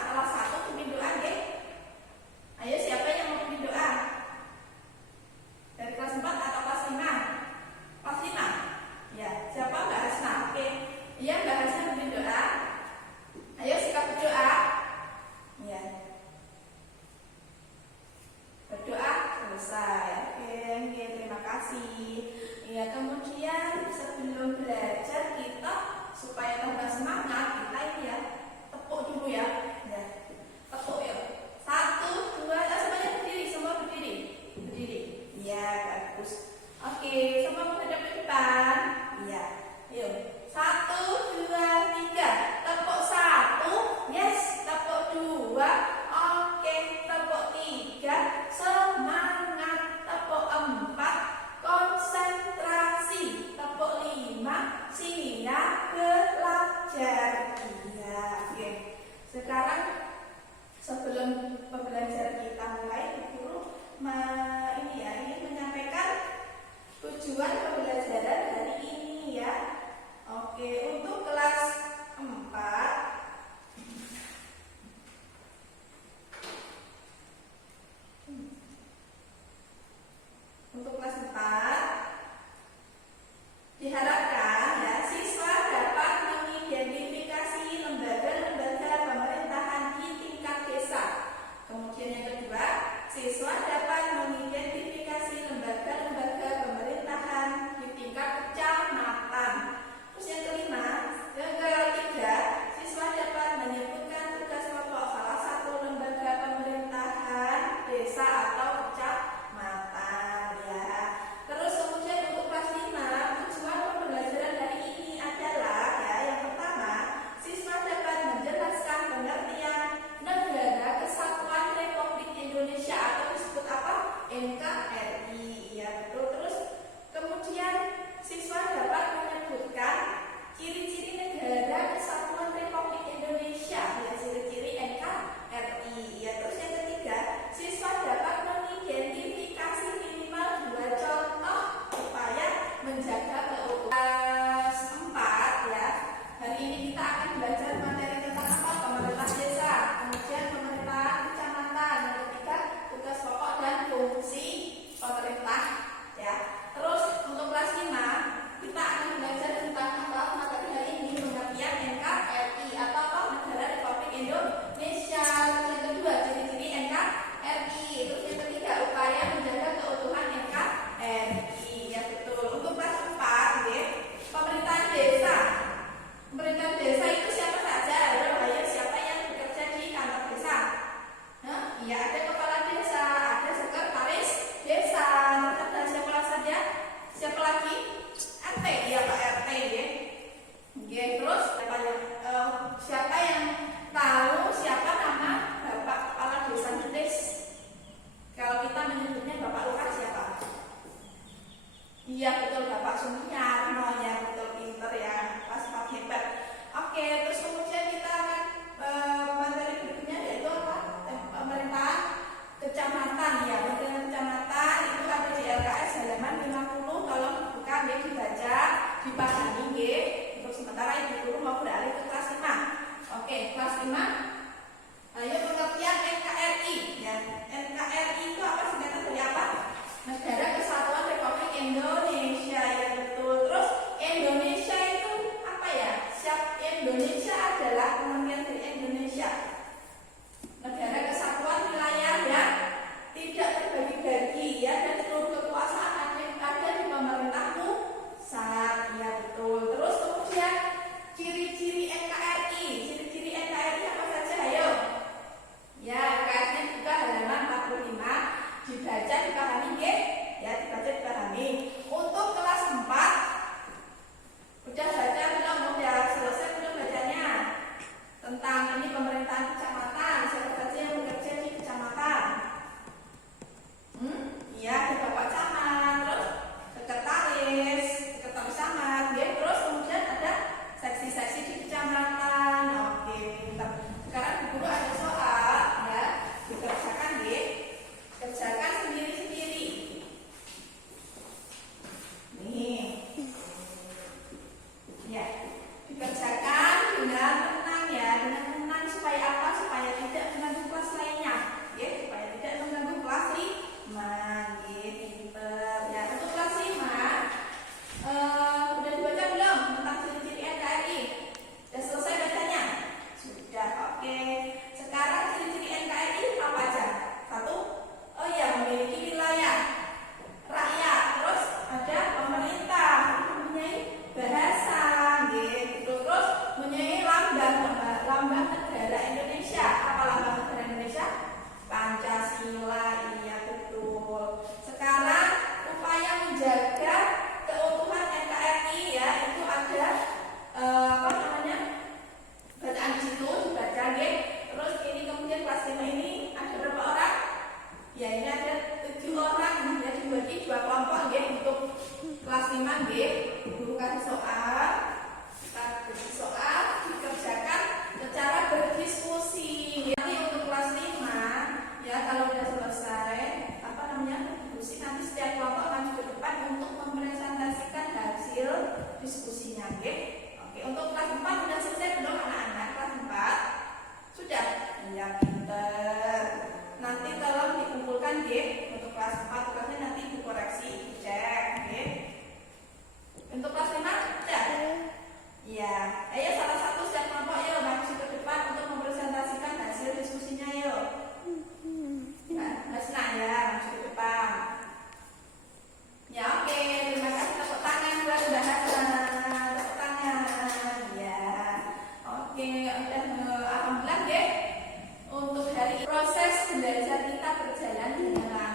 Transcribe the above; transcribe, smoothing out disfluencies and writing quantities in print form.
salah satu pimpin doa deh. Ayo siapa yang mau pimpin doa? Dari kelas 4 atau kelas 5? Kelas 5? Ya, siapa? Mbak Hasna. Oke. Iya, Mbak Hasna pimpin doa. Ayo sikap berdoa. Ya. Berdoa selesai. Oke, terima kasih. Ya, kemudian sebelum belajar kita supaya tambah semangat kita ini ya tepuk dulu ya. Ya, pinter. Nanti tolong dikumpulkan deh untuk kelas 4 tugasnya nanti dikoreksi, dicek, oke? Untuk kelas 5 cek. Ya, ayo salah satu setiap kelompok yuk maju ke depan untuk mempresentasikan hasil diskusinya yuk. Nah, Mas Naya maju ke depan. Ya, oke, terima kasih, tepuk tangan buat Mbak Hasan. Tepuk tangan. Ya. Oke, alhamdulillah deh. Untuk hari ini proses belajar kita berjalan dengan